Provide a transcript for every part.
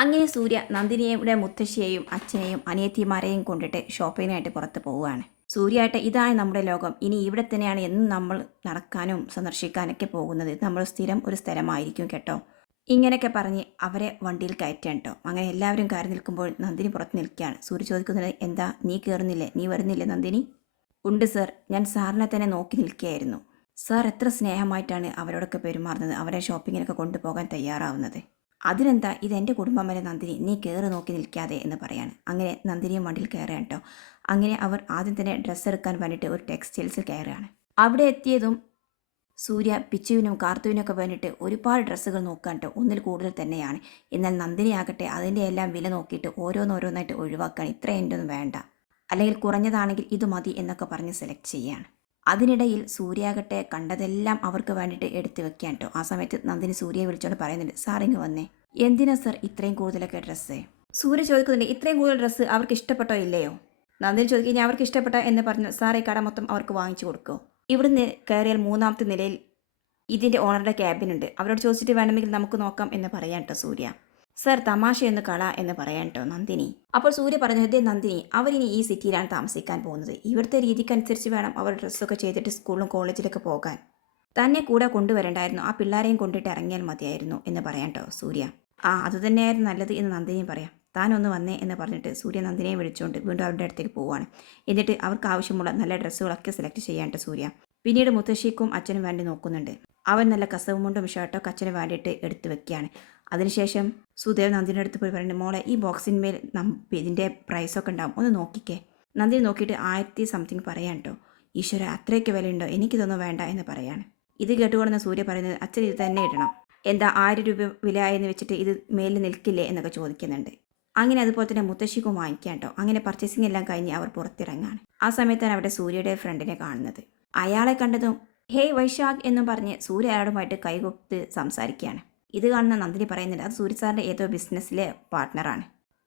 അങ്ങനെ സൂര്യ നന്ദിനിയുടെ മുത്തശ്ശിയെയും അച്ഛനെയും അനിയത്തിമാരെയും കൊണ്ടിട്ട് ഷോപ്പിങ്ങിനായിട്ട് പുറത്ത് പോവുകയാണ്. സൂര്യായിട്ട് ഇതാണ് നമ്മുടെ ലോകം. ഇനി ഇവിടെ തന്നെയാണ് എന്നും നമ്മൾ നടക്കാനും സന്ദർശിക്കാനൊക്കെ പോകുന്നത്. നമ്മൾ സ്ഥിരം ഒരു സ്ഥലമായിരിക്കും കേട്ടോ. ഇങ്ങനെയൊക്കെ പറഞ്ഞ് അവരെ വണ്ടിയിൽ കയറ്റാൻ കേട്ടോ. അങ്ങനെ എല്ലാവരും കയറി നിൽക്കുമ്പോൾ നന്ദിനി പുറത്ത് നിൽക്കുകയാണ്. സൂര്യ ചോദിക്കുന്നത് എന്താ നീ കയറുന്നില്ലേ? നീ വരുന്നില്ലേ നന്ദിനി? ഉണ്ട് സർ. ഞാൻ സാറിനെ തന്നെ നോക്കി നിൽക്കുകയായിരുന്നു. സാർ എത്ര സ്നേഹമായിട്ടാണ് അവരോടൊക്കെ പെരുമാറുന്നത്. അവരെ ഷോപ്പിങ്ങിനൊക്കെ കൊണ്ടുപോകാൻ തയ്യാറാവുന്നത്. അതിനെന്താ? ഇത് എന്റെ കുടുംബം വരെ നന്ദിനി നീ കയറി നോക്കി നിൽക്കാതെ എന്ന് പറയാണ്. അങ്ങനെ നന്ദിനിയും വണ്ടിയിൽ കയറുകയാണ് കേട്ടോ. അങ്ങനെ അവർ ആദ്യം തന്നെ ഡ്രസ്സ് എടുക്കാൻ വേണ്ടിയിട്ട് ഒരു ടെക്സ്റ്റൈൽസിൽ കയറുകയാണ്. അവിടെ എത്തിയതും സൂര്യ പിച്ചുവിനും കാർത്തുവിനൊക്കെ വേണ്ടിയിട്ട് ഒരുപാട് ഡ്രസ്സുകൾ നോക്കാൻ കേട്ടോ. ഒന്നിൽ കൂടുതൽ തന്നെയാണ്. എന്നാൽ നന്ദിനി ആകട്ടെ അതിന്റെ എല്ലാം വില നോക്കിയിട്ട് ഓരോന്നോരോന്നായിട്ട് ഒഴിവാക്കാൻ ഇത്ര എന്റെ ഒന്നും വേണ്ട. അല്ലെങ്കിൽ കുറഞ്ഞതാണെങ്കിൽ ഇത് മതി എന്നൊക്കെ പറഞ്ഞ് സെലക്ട് ചെയ്യാണ് അതിനിടയിൽ സൂര്യാകട്ടെ കണ്ടതെല്ലാം അവർക്ക് വേണ്ടിയിട്ട് എടുത്തു വെക്കാൻ കേട്ടോ ആ സമയത്ത് നന്ദിനി സൂര്യയെ വിളിച്ചുകൊണ്ട് പറയുന്നുണ്ട് സാർ ഇങ്ങ് വന്നേ. എന്തിനാ സർ ഇത്രയും കൂടുതലൊക്കെ ഡ്രസ്സ്? സൂര്യ ചോദിക്കുന്നുണ്ട് ഇത്രയും കൂടുതൽ ഡ്രസ്സ് അവർക്ക് ഇഷ്ടപ്പെട്ടോ ഇല്ലയോ? നന്ദിനി ചോദിക്കുക ഇനി അവർക്ക് ഇഷ്ടപ്പെട്ട? എന്ന് പറഞ്ഞു സാറേ കട മൊത്തം അവർക്ക് വാങ്ങിച്ചു കൊടുക്കുമോ ഇവിടുന്ന് കയറിയാൽ മൂന്നാമത്തെ നിലയിൽ ഇതിന്റെ ഓണറുടെ ക്യാബിൻ ഉണ്ട്. അവരോട് ചോദിച്ചിട്ട് വേണമെങ്കിൽ നമുക്ക് നോക്കാം എന്ന് പറയാം കേട്ടോ സൂര്യ. സർ തമാശ എന്ന് കള എന്ന് പറയാൻ കേട്ടോ നന്ദിനി. അപ്പോൾ സൂര്യ പറഞ്ഞു അതേ നന്ദിനി അവരിനി ഈ സിറ്റിയിലാണ് താമസിക്കാൻ പോകുന്നത്. ഇവിടുത്തെ രീതിക്കനുസരിച്ച് വേണം അവർ ഡ്രസ്സൊക്കെ ചെയ്തിട്ട് സ്കൂളിലും കോളേജിലൊക്കെ പോകാൻ. തന്നെ കൂടെ കൊണ്ടുവരണ്ടായിരുന്നു. ആ പിള്ളേരെയും കൊണ്ടിട്ട് ഇറങ്ങിയാൽ മതിയായിരുന്നു എന്ന് പറയാൻ കേട്ടോ സൂര്യ. ആ അത് തന്നെയായിരുന്നു നല്ലത് എന്ന് നന്ദിനി പറയാം. താൻ ഒന്ന് വന്നേ എന്ന് പറഞ്ഞിട്ട് സൂര്യ നന്ദിനിയെ വിളിച്ചുകൊണ്ട് വീണ്ടും അവരുടെ അടുത്തേക്ക് പോവുകയാണ് എന്നിട്ട് അവർക്ക് ആവശ്യമുള്ള നല്ല ഡ്രസ്സുകളൊക്കെ സെലക്ട് ചെയ്യാണ്ട് സൂര്യ. പിന്നീട് മുത്തശ്ശിക്കും അച്ഛനും വേണ്ടി നോക്കുന്നുണ്ട്. അവൻ നല്ല കസവും മുണ്ടും ഷർട്ടൊക്കെ അച്ഛന് വേണ്ടിയിട്ട് എടുത്തു വെക്കുകയാണ്. അതിനുശേഷം സുദേവ് നന്ദിന്റെ അടുത്ത് പോയി പറയുന്നത് മോളെ ഈ ബോക്സിന്മേൽ ഇതിന്റെ പ്രൈസൊക്കെ ഉണ്ടാവും. ഒന്ന് നോക്കിക്കേ. നന്ദിനി നോക്കിയിട്ട് ആയിരത്തി സംതിങ് പറയാൻ കേട്ടോ ഈശ്വര അത്രയൊക്കെ വിലയുണ്ടോ? എനിക്കിതൊന്നും വേണ്ട എന്ന് പറയാണ്. ഇത് കേട്ടുകൊണ്ടെന്ന് സൂര്യ പറയുന്നത് അച്ഛൻ ഇത് തന്നെ ഇടണം. എന്താ ആയിരം രൂപ വിലയായെന്ന് വെച്ചിട്ട് ഇത് മേലിൽ നിൽക്കില്ലേ? എന്നൊക്കെ ചോദിക്കുന്നുണ്ട്. അങ്ങനെ അതുപോലെ തന്നെ മുത്തശ്ശിക്കും വാങ്ങിക്കാൻ കേട്ടോ അങ്ങനെ പർച്ചേസിംഗ് എല്ലാം കഴിഞ്ഞ് അവർ പുറത്തിറങ്ങാണ്. ആ സമയത്താണ് അവിടെ സൂര്യയുടെ ഫ്രണ്ടിനെ കാണുന്നത്. അയാളെ കണ്ടതും ഹേയ് വൈശാഖ് എന്നും പറഞ്ഞ് സൂര്യ അയാളുമായിട്ട് കൈകൊത്ത് സംസാരിക്കുകയാണ്. ഇത് കാണുന്ന നന്ദിനി പറയുന്നുണ്ട് അത് സൂര്യ സാറിന്റെ ഏതോ ബിസിനസ്സിലെ പാർട്ട്ണറാണ്.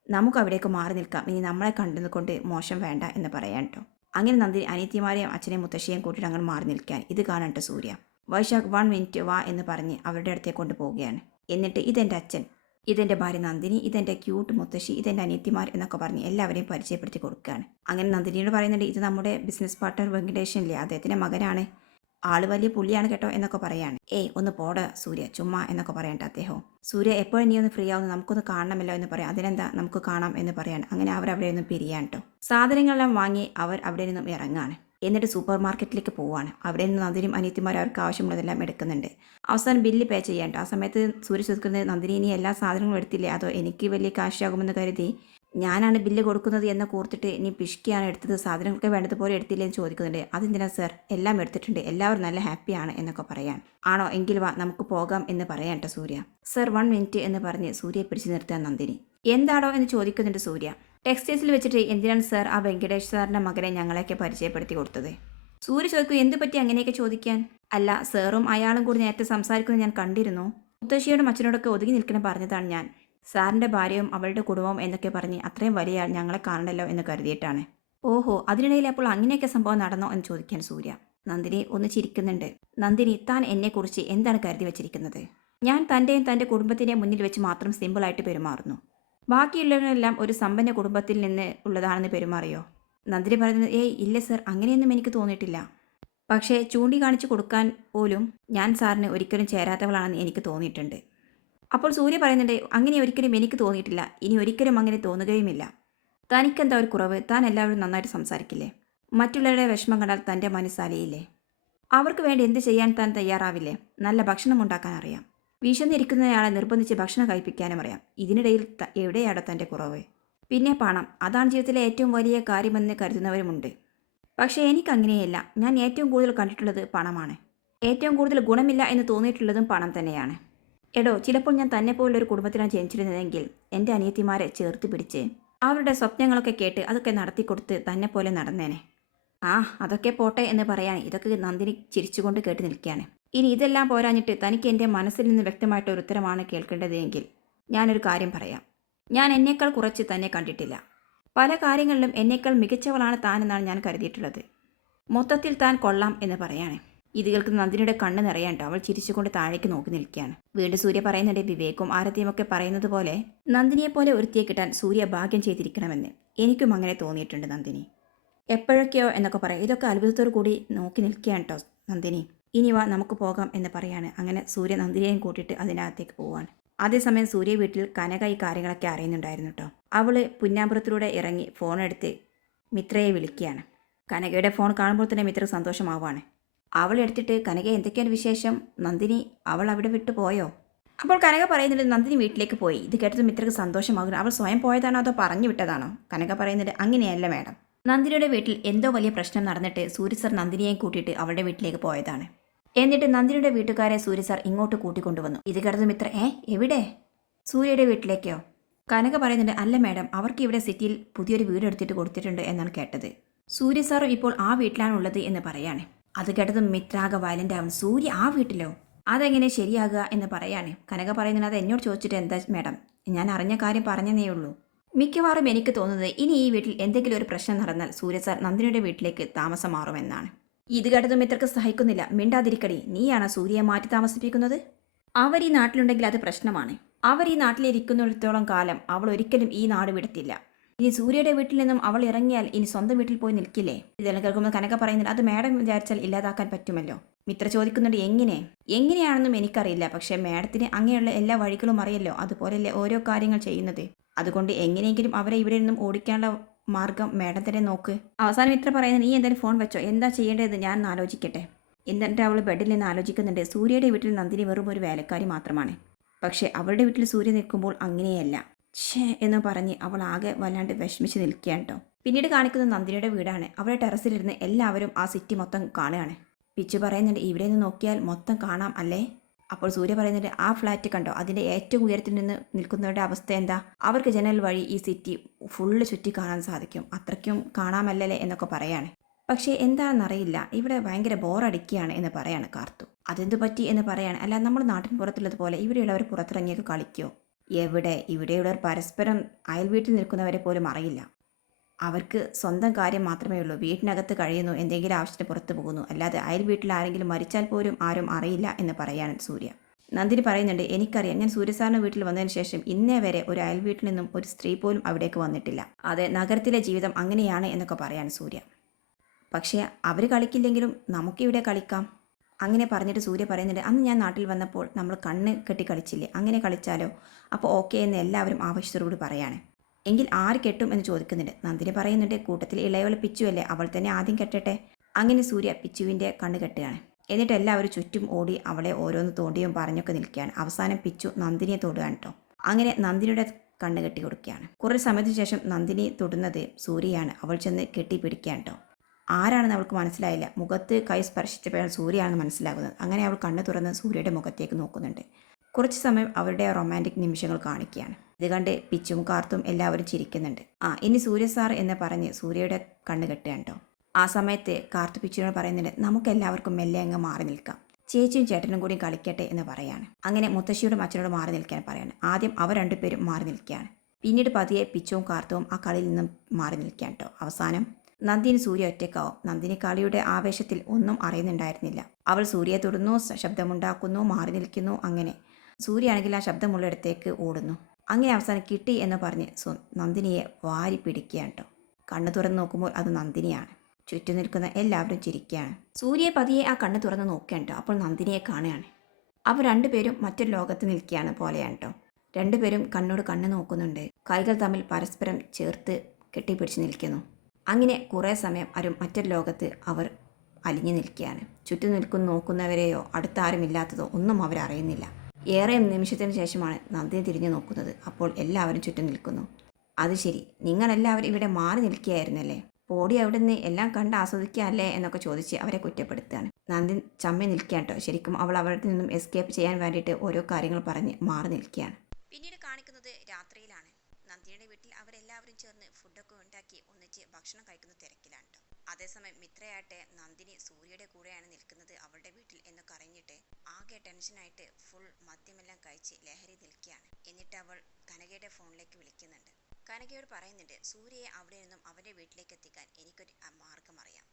നമുക്ക് അവിടേക്ക് മാറി നിൽക്കാം. ഇനി നമ്മളെ കണ്ടതുകൊണ്ട് മോശം വേണ്ട എന്ന് പറയാൻ കേട്ടോ. അങ്ങനെ നന്ദിനി അനിയത്തിമാരെയും അച്ഛനെയും മുത്തശ്ശിയെയും കൂട്ടിയിട്ട് അങ്ങനെ മാറി നിൽക്കാൻ ഇത് കാണട്ടെ സൂര്യ. വൈശാഖ് വൺ മിനിറ്റ് വാ എന്ന് പറഞ്ഞ് അവരുടെ അടുത്തേക്ക് കൊണ്ടുപോവുകയാണ് എന്നിട്ട് ഇതെന്റെ അച്ഛൻ ഇതെന്റെ ഭാര്യ നന്ദിനി ഇതെന്റെ ക്യൂട്ട് മുത്തശ്ശി ഇതെന്റെ അനിയത്തിമാർ എന്നൊക്കെ പറഞ്ഞ് എല്ലാവരെയും പരിചയപ്പെടുത്തി കൊടുക്കുകയാണ്. അങ്ങനെ നന്ദിനിയോട് പറയുന്നുണ്ട് ഇത് നമ്മുടെ ബിസിനസ് പാർട്ട്ണർ വെങ്കടേഷൻ അല്ലേ അദ്ദേഹത്തിന്റെ മകനാണ്. ആൾ വലിയ പുള്ളിയാണ് കേട്ടോ എന്നൊക്കെ പറയാണ്. ഏയ് ഒന്ന് പോട സൂര്യ ചുമ്മാ എന്നൊക്കെ പറയണ്ട അദ്ദേഹവും സൂര്യ എപ്പോഴും നീ ഒന്ന് ഫ്രീ ആവുന്നു നമുക്കൊന്ന് കാണണമല്ലോ എന്ന് പറയാം. അതിനെന്താ? നമുക്ക് കാണാം എന്ന് പറയാണ്. അങ്ങനെ അവർ അവിടെ നിന്നും പിരിയാണ് കേട്ടോ. സാധനങ്ങളെല്ലാം വാങ്ങി അവർ അവിടെ നിന്നും ഇറങ്ങാണ്. എന്നിട്ട് സൂപ്പർ മാർക്കറ്റിലേക്ക് പോവാണ്. അവിടെ നിന്ന് നന്ദിനിയും അനിയത്തിമാരും അവർക്ക് ആവശ്യമുള്ളതെല്ലാം എടുക്കുന്നുണ്ട്. അവസാനം ബില്ല് പേ ചെയ്യാൻ ആ സമയത്ത് സൂര്യ ചോദിക്കുന്നത് നന്ദിനി ഇനി എല്ലാ സാധനങ്ങളും എടുത്തില്ലേ? അതോ എനിക്ക് വലിയ കാശാകുമെന്ന് കരുതി? ഞാനാണ് ബില്ല് കൊടുക്കുന്നത് എന്ന് കൂർത്തിട്ട് ഇനി പിഷ്കിയാണ് എടുത്തത് സാധനങ്ങൾക്ക് വേണ്ടതുപോലെ എടുത്തില്ലേ എന്ന് ചോദിക്കുന്നുണ്ട്. അതെന്തിനാ സർ? എല്ലാം എടുത്തിട്ടുണ്ട്. എല്ലാവരും നല്ല ഹാപ്പിയാണ് എന്നൊക്കെ പറയാൻ. ആണോ? എങ്കിൽ വാ നമുക്ക് പോകാം എന്ന് പറയാൻ കേട്ടോ സൂര്യ. സർ വൺ മിനിറ്റ് എന്ന് പറഞ്ഞ് സൂര്യയെ പിടിച്ചു നിർത്താൻ നന്ദിനി. എന്താണോ എന്ന് ചോദിക്കുന്നുണ്ട് സൂര്യ. ടെക്സ്റ്റൈൽസിൽ വെച്ചിട്ട് എന്തിനാണ് സർ ആ വെങ്കടേഷ് സാറിന്റെ മകനെ ഞങ്ങളെയൊക്കെ പരിചയപ്പെടുത്തി കൊടുത്തത്? സൂര്യ ചോദിക്കും എന്ത് പറ്റി അങ്ങനെയൊക്കെ ചോദിക്കാൻ? അല്ല സാറും അയാളും കൂടി നേരത്തെ സംസാരിക്കുന്നത് ഞാൻ കണ്ടിരുന്നു. മുത്തശ്ശിയോടും അച്ഛനോടൊക്കെ ഒതുങ്ങി നിൽക്കണം പറഞ്ഞതാണ് ഞാൻ. സാറിന്റെ ഭാര്യയും അവളുടെ കുടുംബവും എന്നൊക്കെ പറഞ്ഞ് അത്രയും വലിയ ആൾ ഞങ്ങളെ കാണണല്ലോ എന്ന് കരുതിയിട്ടാണ്. ഓഹോ അതിനിടയിൽ അപ്പോൾ അങ്ങനെയൊക്കെ സംഭവം നടന്നോ എന്ന് ചോദിക്കാൻ സൂര്യ. നന്ദിനി ഒന്ന് ചിരിക്കുന്നുണ്ട്. നന്ദിനി താൻ എന്നെക്കുറിച്ച് എന്താണ് കരുതി വച്ചിരിക്കുന്നത്? ഞാൻ തന്റെയും തന്റെ കുടുംബത്തിന്റെയും മുന്നിൽ വെച്ച് മാത്രം സിമ്പിളായിട്ട് പെരുമാറുന്നു. ബാക്കിയുള്ളവരെല്ലാം ഒരു സമ്പന്ന കുടുംബത്തിൽ നിന്ന് ഉള്ളതാണെന്ന് പെരുമാറിയോ? നന്ദിനി പറയുന്നത് ഏയ് ഇല്ല സർ അങ്ങനെയൊന്നും എനിക്ക് തോന്നിയിട്ടില്ല. പക്ഷേ ചൂണ്ടി ചൂണ്ടിക്കാണിച്ചു കൊടുക്കാൻ പോലും ഞാൻ സാറിന് ഒരിക്കലും ചേരാത്തവളാണെന്ന് എനിക്ക് തോന്നിയിട്ടുണ്ട്. അപ്പോൾ സൂര്യ പറയുന്നുണ്ട് അങ്ങനെ ഒരിക്കലും എനിക്ക് തോന്നിയിട്ടില്ല. ഇനി ഒരിക്കലും അങ്ങനെ തോന്നുകയുമില്ല. തനിക്കെന്താ ഒരു കുറവ്? താൻ എല്ലാവരും നന്നായിട്ട് സംസാരിക്കില്ലേ? മറ്റുള്ളവരുടെ വിഷമം കണ്ടാൽ തന്റെ മനസ്സാലയില്ലേ അവർക്ക് വേണ്ടി എന്ത് ചെയ്യാൻ താൻ തയ്യാറാവില്ലേ? നല്ല ഭക്ഷണം ഉണ്ടാക്കാൻ അറിയാം. വിശന്നിരിക്കുന്നയാളെ നിർബന്ധിച്ച് ഭക്ഷണം കഴിപ്പിക്കാനും അറിയാം. ഇതിനിടയിൽ എവിടെയാണ് തന്റെ കുറവ്? പിന്നെ പണം. അതാണ് ജീവിതത്തിലെ ഏറ്റവും വലിയ കാര്യമെന്ന് കരുതുന്നവരുമുണ്ട്. പക്ഷേ എനിക്കങ്ങനെയല്ല. ഞാൻ ഏറ്റവും കൂടുതൽ കണ്ടിട്ടുള്ളത് പണമാണ്. ഏറ്റവും കൂടുതൽ ഗുണമില്ല എന്ന് തോന്നിയിട്ടുള്ളതും പണം തന്നെയാണ്. എടോ ചിലപ്പോൾ ഞാൻ തന്നെ പോലുള്ളൊരു കുടുംബത്തിലാണ് ജനിച്ചിരുന്നതെങ്കിൽ എന്റെ അനിയത്തിമാരെ ചേർത്ത് പിടിച്ച് അവരുടെ സ്വപ്നങ്ങളൊക്കെ കേട്ട് അതൊക്കെ നടത്തിക്കൊടുത്ത് തന്നെ പോലെ നടന്നേനെ. ആ അതൊക്കെ പോട്ടെ എന്ന് പറയാൻ ഇതൊക്കെ നന്ദിനി ചിരിച്ചുകൊണ്ട് കേട്ട് നിൽക്കുകയാണ്. ഇനി ഇതെല്ലാം പോരാഞ്ഞിട്ട് തനിക്ക് എന്റെ മനസ്സിൽ നിന്ന് വ്യക്തമായിട്ട് ഒരു ഉത്തരമാണ് കേൾക്കേണ്ടതെങ്കിൽ ഞാനൊരു കാര്യം പറയാം. ഞാൻ എന്നേക്കാൾ കുറച്ച് തന്നെ കണ്ടിട്ടില്ല. പല കാര്യങ്ങളിലും എന്നേക്കാൾ മികച്ചവളാണ് താനെന്നാണ് ഞാൻ കരുതിയിട്ടുള്ളത്. മൊത്തത്തിൽ താൻ കൊള്ളാം എന്ന് പറയാണ്. ഇത് കേൾക്കുന്ന നന്ദിനിയുടെ കണ്ണ് നിറയാണ്ടോ അവൾ ചിരിച്ചുകൊണ്ട് താഴേക്ക് നോക്കി നിൽക്കുകയാണ്. വീണ്ടും സൂര്യ പറയുന്നുണ്ട് വിവേക്കും ആരത്തിയും ഒക്കെ പറയുന്നത് പോലെ നന്ദിനിയെ പോലെ ഒരുത്തിയെ കിട്ടാൻ സൂര്യ ഭാഗ്യം ചെയ്തിരിക്കണമെന്ന്. എനിക്കും അങ്ങനെ തോന്നിയിട്ടുണ്ട് നന്ദിനി. എപ്പോഴൊക്കെയോ എന്നൊക്കെ പറയാം. ഇതൊക്കെ അത്ഭുതത്തോടു കൂടി നോക്കി നിൽക്കുകയാണ് കേട്ടോ നന്ദിനി. ഇനി വാ നമുക്ക് പോകാം എന്ന് പറയാണ്. അങ്ങനെ സൂര്യ നന്ദിനിയെയും കൂട്ടിയിട്ട് അതിനകത്തേക്ക് പോവാണ്. അതേസമയം സൂര്യ വീട്ടിൽ കനക ഈ കാര്യങ്ങളൊക്കെ അറിയുന്നുണ്ടായിരുന്നു കേട്ടോ അവൾ പുന്നാമ്പുറത്തിലൂടെ ഇറങ്ങി ഫോണെടുത്ത് മിത്രയെ വിളിക്കുകയാണ്. കനകയുടെ ഫോൺ കാണുമ്പോൾ തന്നെ മിത്ര സന്തോഷമാവാണ് അവൾ എടുത്തിട്ട് കനക എന്തൊക്കെയാണ് വിശേഷം? നന്ദിനി അവൾ അവിടെ വിട്ടു പോയോ? അപ്പോൾ കനക പറയുന്നുണ്ട് നന്ദിനി വീട്ടിലേക്ക് പോയി. ഇത് കേട്ടത് മിത്രക്ക് സന്തോഷമാകുന്നു. അവൾ സ്വയം പോയതാണോ അതോ പറഞ്ഞു വിട്ടതാണോ? കനക പറയുന്നുണ്ട് അങ്ങനെയല്ല മാഡം. നന്ദിനിയുടെ വീട്ടിൽ എന്തോ വലിയ പ്രശ്നം നടന്നിട്ട് സൂര്യ സർ നന്ദിനിയെയും കൂട്ടിയിട്ട് അവളുടെ വീട്ടിലേക്ക് പോയതാണ്. എന്നിട്ട് നന്ദിനിയുടെ വീട്ടുകാരെ സൂര്യ സർ ഇങ്ങോട്ട് കൂട്ടിക്കൊണ്ടുവന്നു. ഇത് കേട്ടത് മിത്ര ഏ എവിടെ? സൂര്യയുടെ വീട്ടിലേക്കോ? കനക പറയുന്നുണ്ട് അല്ല മാഡം അവർക്ക് ഇവിടെ സിറ്റിയിൽ പുതിയൊരു വീട് എടുത്തിട്ട് കൊടുത്തിട്ടുണ്ട് എന്നാണ് കേട്ടത്. സൂര്യ സാറും ഇപ്പോൾ ആ വീട്ടിലാണുള്ളത് എന്ന് പറയാണ്. അത് കേട്ടത് മിത്രാകെ വയലന്റ് ആവും സൂര്യ ആ വീട്ടിലോ? അതെങ്ങനെ ശരിയാകുക എന്ന് പറയാനേ? കനക പറയുന്നത് അത് എന്നോട് ചോദിച്ചിട്ട് എന്താ മേഡം? ഞാൻ അറിഞ്ഞ കാര്യം പറഞ്ഞതേ ഉള്ളൂ. മിക്കവാറും എനിക്ക് തോന്നുന്നത് ഇനി ഈ വീട്ടിൽ എന്തെങ്കിലും ഒരു പ്രശ്നം നടന്നാൽ സൂര്യ സാർ നന്ദിനിയുടെ വീട്ടിലേക്ക് താമസം മാറുമെന്നാണ്. ഇത് കേട്ടതും മിത്രക്ക് സഹിക്കുന്നില്ല. മിണ്ടാതിരിക്കടി നീയാണ് സൂര്യയെ മാറ്റി താമസിപ്പിക്കുന്നത്? അവർ ഈ നാട്ടിലുണ്ടെങ്കിൽ അത് പ്രശ്നമാണ്. അവർ ഈ നാട്ടിലിരിക്കുന്നിടത്തോളം കാലം അവൾ ഒരിക്കലും ഈ നാട് വിടത്തില്ല. ഇനി സൂര്യയുടെ വീട്ടിൽ നിന്നും അവൾ ഇറങ്ങിയാൽ ഇനി സ്വന്തം വീട്ടിൽ പോയി നിൽക്കില്ലേ? ഇതെല്ലാം കേൾക്കുമ്പോൾ കനക പറയുന്നത് അത് മാഡം വിചാരിച്ചാൽ ഇല്ലാതാക്കാൻ പറ്റുമല്ലോ. മിത്ര ചോദിക്കുന്നുണ്ട് എങ്ങനെ? എങ്ങനെയാണെന്നും എനിക്കറിയില്ല പക്ഷേ മാഡത്തിന് അങ്ങനെയുള്ള എല്ലാ വഴികളും അറിയല്ലോ അതുപോലെയല്ലേ ഓരോ കാര്യങ്ങൾ ചെയ്യുന്നത്. അതുകൊണ്ട് എങ്ങനെയെങ്കിലും അവരെ ഇവിടെ നിന്നും ഓടിക്കാനുള്ള മാർഗം മാഡം തന്നെ നോക്ക്. അവസാനം ഇത്ര പറയുന്നത് നീ എന്തായാലും ഫോൺ വെച്ചോ? എന്താ ചെയ്യേണ്ടത് ഞാൻ ആലോചിക്കട്ടെ. എന്നിട്ട് അവൾ ബെഡിൽ നിന്ന് ആലോചിക്കുന്നുണ്ട് സൂര്യയുടെ വീട്ടിൽ നന്ദിനി വെറും ഒരു വേലക്കാരി മാത്രമാണ്. പക്ഷേ അവളുടെ വീട്ടിൽ സൂര്യ നിൽക്കുമ്പോൾ അങ്ങനെയല്ല. ഛേ എന്ന് പറഞ്ഞ് അവൾ ആകെ വല്ലാണ്ട് വിഷമിച്ച് നിൽക്കുകയാണ് കേട്ടോ പിന്നീട് കാണിക്കുന്നത് നന്ദിനിയുടെ വീടാണ്. അവിടെ ടെറസിലിരുന്ന് എല്ലാവരും ആ സിറ്റി മൊത്തം കാണുകയാണ്. പിച്ചു പറയുന്നുണ്ട് ഇവിടെ നിന്ന് നോക്കിയാൽ മൊത്തം കാണാം അല്ലേ? അപ്പോൾ സൂര്യ പറയുന്നുണ്ട് ആ ഫ്ലാറ്റ് കണ്ടോ? അതിന്റെ ഏറ്റവും ഉയരത്തിൽ നിന്ന് നിൽക്കുന്നവരുടെ അവസ്ഥ എന്താ? അവർക്ക് ജനൽ വഴി ഈ സിറ്റി ഫുള്ള് ചുറ്റി കാണാൻ സാധിക്കും. അത്രയ്ക്കും കാണാമല്ലല്ലേ? എന്നൊക്കെ പറയാണ്. പക്ഷേ എന്താണെന്നറിയില്ല. ഇവിടെ ഭയങ്കര ബോറടിക്കുകയാണ് എന്ന് പറയാണ് കാർത്തു. അതെന്തു പറ്റി? എന്ന് പറയാണ്. അല്ല നമ്മൾ നാട്ടിൻ പുറത്തുള്ളതുപോലെ ഇവിടെയുള്ളവർ പുറത്തിറങ്ങിയൊക്കെ കളിക്കുമോ എവിടെ? ഇവിടെയുള്ളവർ പരസ്പരം അയൽ വീട്ടിൽ നിൽക്കുന്നവരെ പോലും അറിയില്ല. അവർക്ക് സ്വന്തം കാര്യം മാത്രമേ ഉള്ളൂ. വീട്ടിനകത്ത് കഴിയുന്നു എന്തെങ്കിലും ആവശ്യത്തിന് പുറത്തു പോകുന്നു. അല്ലാതെ അയൽ വീട്ടിൽ ആരെങ്കിലും മരിച്ചാൽ പോലും ആരും അറിയില്ല എന്ന് പറയാണ് സൂര്യ. നന്ദിനി പറയുന്നുണ്ട് എനിക്കറിയാം. ഞാൻ സൂര്യസാറിന് വീട്ടിൽ വന്നതിന് ശേഷം ഇന്നേ വരെ ഒരു അയൽ വീട്ടിൽ നിന്നും ഒരു സ്ത്രീ പോലും അവിടേക്ക് വന്നിട്ടില്ല. അതെ നഗരത്തിലെ ജീവിതം അങ്ങനെയാണ് എന്നൊക്കെ പറയാൻ സൂര്യ. പക്ഷേ അവർ കളിക്കില്ലെങ്കിലും നമുക്കിവിടെ കളിക്കാം. അങ്ങനെ പറഞ്ഞിട്ട് സൂര്യ പറയുന്നുണ്ട് അന്ന് ഞാൻ നാട്ടിൽ വന്നപ്പോൾ നമ്മൾ കണ്ണ് കെട്ടി കളിച്ചില്ലേ അങ്ങനെ കളിച്ചാലോ? അപ്പോൾ ഓക്കെ എന്ന് എല്ലാവരും ആവശ്യത്തോടുകൂടി പറയാണ്. എങ്കിൽ ആര് കെട്ടും എന്ന് ചോദിക്കുന്നുണ്ട്. നന്ദിനി പറയുന്നുണ്ട് കൂട്ടത്തിൽ ഇളയവൾ പിച്ചുവല്ലേ അവൾ തന്നെ ആദ്യം കെട്ടട്ടെ? അങ്ങനെ സൂര്യ പിച്ചുവിന്റെ കണ്ണ് കെട്ടുകയാണ്. എന്നിട്ട് എല്ലാവരും ചുറ്റും ഓടി അവളെ ഓരോന്ന് തോണ്ടിയും പറഞ്ഞൊക്കെ നിൽക്കുകയാണ്. അവസാനം പിച്ചു നന്ദിനിയെ തൊടുകയാണ് കേട്ടോ അങ്ങനെ നന്ദിനിയുടെ കണ്ണ് കെട്ടി കൊടുക്കുകയാണ് കുറേ സമയത്തിന് ശേഷം നന്ദിനി തൊടുന്നത് സൂര്യയാണ്. അവൾ ചെന്ന് കെട്ടി പിടിക്കുകയാണ് കേട്ടോ ആരാണെന്ന് അവൾക്ക് മനസ്സിലായില്ല. മുഖത്ത് കൈ സ്പർശിച്ചപ്പോഴാണ് സൂര്യയാണെന്ന് മനസ്സിലാകുന്നത്. അങ്ങനെ അവൾ കണ്ണു തുറന്ന് സൂര്യയുടെ മുഖത്തേക്ക് നോക്കുന്നുണ്ട്. കുറച്ച് സമയം അവരുടെ റൊമാന്റിക് നിമിഷങ്ങൾ കാണിക്കുകയാണ്. ഇത് കണ്ട് പിച്ചും കാർത്തും എല്ലാവരും ചിരിക്കുന്നുണ്ട്. ആ ഇനി സൂര്യ സാർ എന്ന് പറഞ്ഞ് സൂര്യയുടെ കണ്ണ് കെട്ടുകയാണ് കേട്ടോ ആ സമയത്ത് കാർത്ത് പിച്ചുവിനോട് പറയുന്നുണ്ട് നമുക്ക് എല്ലാവർക്കും മെല്ലെ അങ്ങ് മാറി നിൽക്കാം. ചേച്ചിയും ചേട്ടനും കൂടി കളിക്കട്ടെ എന്ന് പറയാണ്. അങ്ങനെ മുത്തശ്ശിയോടും അച്ഛനോട് മാറി നിൽക്കാൻ പറയാണ്. ആദ്യം അവർ രണ്ടുപേരും മാറി നിൽക്കുകയാണ്. പിന്നീട് പതിയെ പിച്ചവും കാർത്തവും ആ കളിയിൽ നിന്നും മാറി നിൽക്കാൻ കേട്ടോ അവസാനം നന്ദിനി സൂര്യ ഒറ്റക്കാവും നന്ദിനി കാളിയുടെ ആവേശത്തിൽ ഒന്നും അറിയുന്നുണ്ടായിരുന്നില്ല. അവൾ സൂര്യയെ തൊടുന്നു ശബ്ദമുണ്ടാക്കുന്നു മാറി നിൽക്കുന്നു അങ്ങനെ. സൂര്യയാണെങ്കിൽ ആ ശബ്ദമുള്ളിടത്തേക്ക് ഓടുന്നു. അങ്ങനെ അവസാനം കിട്ടി എന്ന് പറഞ്ഞ് സു നന്ദിനിയെ വാരി പിടിക്കുകയാണ് കേട്ടോ കണ്ണു തുറന്ന് നോക്കുമ്പോൾ അത് നന്ദിനിയാണ്. ചുറ്റും നിൽക്കുന്ന എല്ലാവരും ചിരിക്കുകയാണ്. സൂര്യയെ പതിയെ ആ കണ്ണ് തുറന്ന് നോക്കുകയാണ് അപ്പോൾ നന്ദിനിയെ കാണുകയാണ്. അവർ രണ്ടുപേരും മറ്റൊരു ലോകത്ത് നിൽക്കുകയാണ് പോലെയാണ് കേട്ടോ രണ്ടുപേരും കണ്ണോട് കണ്ണ് നോക്കുന്നുണ്ട്. കൈകൾ തമ്മിൽ പരസ്പരം ചേർത്ത് കെട്ടിപ്പിടിച്ച് നിൽക്കുന്നു. അങ്ങനെ കുറേ സമയം അരും മറ്റൊരു ലോകത്ത് അവർ അലിഞ്ഞു നിൽക്കുകയാണ്. ചുറ്റും നിൽക്കുന്ന നോക്കുന്നവരെയോ അടുത്താരുമില്ലാത്തതോ ഒന്നും അവരറിയുന്നില്ല ഏറെ നിമിഷത്തിന് ശേഷമാണ് നന്ദിനി തിരിഞ്ഞു നോക്കുന്നത്. അപ്പോൾ എല്ലാവരും ചുറ്റും നിൽക്കുന്നു. അത് ശരി നിങ്ങളെല്ലാവരും ഇവിടെ മാറി നിൽക്കുകയായിരുന്നല്ലേ? പോടി അവിടെ നിന്ന് എല്ലാം കണ്ട് ആസ്വദിക്കുകയല്ലേ എന്നൊക്കെ ചോദിച്ച് അവരെ കുറ്റപ്പെടുത്തുകയാണ്. നന്ദി ചമ്മി നിൽക്കുകയാണ് കേട്ടോ. ശരിക്കും അവൾ അവരുടെ നിന്നും എസ്കേപ്പ് ചെയ്യാൻ വേണ്ടിയിട്ട് ഓരോ കാര്യങ്ങൾ പറഞ്ഞ് മാറി നിൽക്കുകയാണ്. പിന്നീട് കാണിക്കുന്നത് രാത്രിയിലാണ്. നന്ദിയുടെ വീട്ടിൽ അവരെല്ലാവരും ചേർന്ന് ഒന്നിച്ച് ഭക്ഷണം കഴിക്കുന്ന തിരക്കിലാണ്. അതേസമയം മിത്രയാട്ടെ നന്ദിനി സൂര്യയുടെ കൂടെയാണ് നിൽക്കുന്നത് അവളുടെ വീട്ടിൽ എന്നൊക്കെ അറിഞ്ഞിട്ട് ആകെ ടെൻഷനായിട്ട് ഫുൾ മദ്യമെല്ലാം കഴിച്ച് ലഹരി നിൽക്കുകയാണ്. എന്നിട്ട് അവൾ കനകയുടെ ഫോണിലേക്ക് വിളിക്കുന്നുണ്ട്. കനകയോട് പറയുന്നുണ്ട് സൂര്യയെ അവിടെ നിന്നും അവന്റെ വീട്ടിലേക്ക് എത്തിക്കാൻ എനിക്കൊരു മാർഗം അറിയാം.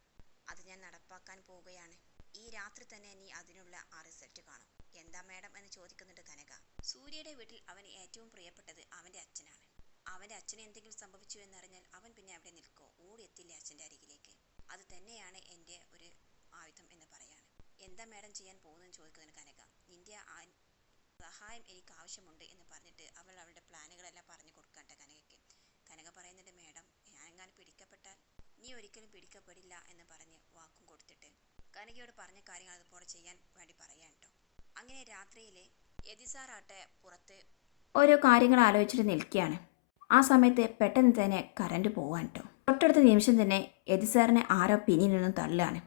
അത് ഞാൻ നടപ്പാക്കാൻ പോവുകയാണ്. ഈ രാത്രി തന്നെ നീ അതിനുള്ള ആ റിസൾട്ട് കാണും. എന്താ മാഡം എന്ന് ചോദിക്കുന്നുണ്ട് കനക. സൂര്യയുടെ വീട്ടിൽ അവന് ഏറ്റവും പ്രിയപ്പെട്ടത് അവന്റെ അച്ഛനാണ്. അവന്റെ അച്ഛന് എന്തെങ്കിലും സംഭവിച്ചു എന്നറിഞ്ഞാൽ അവൻ പിന്നെ അവിടെ നിൽക്കോ? ഓടിയെത്തില്ല അച്ഛന്റെ അരികിലേക്ക്? അത് തന്നെയാണ് എന്റെ ഒരു ആയുധം എന്ന് പറയാണ്. എന്താ മേഡം ചെയ്യാൻ പോകുന്നതെന്ന് ചോദിക്കുന്നതിന് കനക നിന്റെ സഹായം എനിക്ക് ആവശ്യമുണ്ട് എന്ന് പറഞ്ഞിട്ട് അവൾ അവളുടെ പ്ലാനുകളെല്ലാം പറഞ്ഞു കൊടുക്കട്ടെ കനകയ്ക്ക്. കനക പറയുന്നുണ്ട് മാഡം ഞാനെങ്ങാനും പിടിക്കപ്പെട്ടാൽ നീ ഒരിക്കലും പിടിക്കപ്പെടില്ല എന്ന് പറഞ്ഞ് വാക്കും കൊടുത്തിട്ട് കനകയോട് പറഞ്ഞ കാര്യങ്ങൾ അതുപോലെ ചെയ്യാൻ വേണ്ടി പറയാൻ കേട്ടോ. അങ്ങനെ രാത്രിയിലെ യതിസാറാട്ടെ പുറത്ത് ഓരോ കാര്യങ്ങൾ ആലോചിച്ചിട്ട് നിൽക്കുകയാണ്. ആ സമയത്ത് പെട്ടെന്ന് തന്നെ കറണ്ട് പോകാൻ കേട്ടോ തൊട്ടടുത്ത നിമിഷം തന്നെ എതിസാറിനെ ആരോ പിന്നിൽ നിന്നും തള്ളുകയാണ്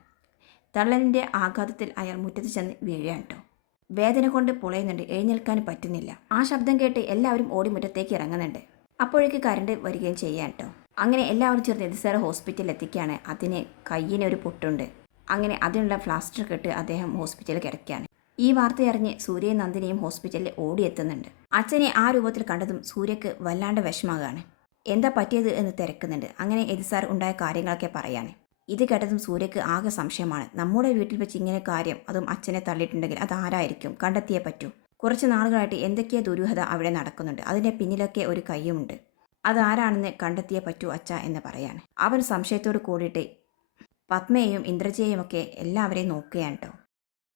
തള്ളലിന്റെ ആഘാതത്തിൽ അയാൾ മുറ്റത്ത് ചെന്ന് വീഴുകയാണ് കേട്ടോ വേദന കൊണ്ട് പുളയുന്നുണ്ട് എഴുന്നേൽക്കാൻ പറ്റുന്നില്ല. ആ ശബ്ദം കേട്ട് എല്ലാവരും ഓടി മുറ്റത്തേക്ക് ഇറങ്ങുന്നുണ്ട്. അപ്പോഴേക്ക് കറണ്ട് വരികയും ചെയ്യാൻ കേട്ടോ അങ്ങനെ എല്ലാവരും ചേർന്ന് എതിസാറ് ഹോസ്പിറ്റലിൽ എത്തിക്കുകയാണ് അതിന് കയ്യിന് ഒരു പൊട്ടുണ്ട്. അങ്ങനെ അതിനുള്ള പ്ലാസ്റ്റർ കെട്ട് അദ്ദേഹം ഹോസ്പിറ്റലിൽ കിടക്കുകയാണ് ഈ വാർത്തയറിഞ്ഞ് സൂര്യയും നന്ദിനിയും ഹോസ്പിറ്റലിൽ ഓടിയെത്തുന്നുണ്ട്. അച്ഛനെ ആ രൂപത്തിൽ കണ്ടതും സൂര്യക്ക് വല്ലാണ്ട് വിഷമാകാണ് എന്താ പറ്റിയത് എന്ന് തിരക്കുന്നുണ്ട്. അങ്ങനെ എതിസാർ ഉണ്ടായ കാര്യങ്ങളൊക്കെ പറയാണ് ഇത് കേട്ടതും സൂര്യക്ക് ആകെ സംശയമാണ്. നമ്മുടെ വീട്ടിൽ വെച്ച് ഇങ്ങനെ കാര്യം അതും അച്ഛനെ തള്ളിയിട്ടുണ്ടെങ്കിൽ അത് ആരായിരിക്കും? കണ്ടെത്തിയേ പറ്റൂ. കുറച്ച് നാളുകളായിട്ട് എന്തൊക്കെയോ ദുരൂഹത അവിടെ നടക്കുന്നുണ്ട്. അതിന്റെ പിന്നിലൊക്കെ ഒരു കയ്യുമുണ്ട് അതാരാണെന്ന് കണ്ടെത്തിയേ പറ്റൂ അച്ഛ എന്ന് പറയാണ് അവൻ സംശയത്തോട് കൂടിയിട്ട് പത്മയെയും ഇന്ദ്രജയെയും ഒക്കെ എല്ലാവരെയും നോക്കുകയാണ് കേട്ടോ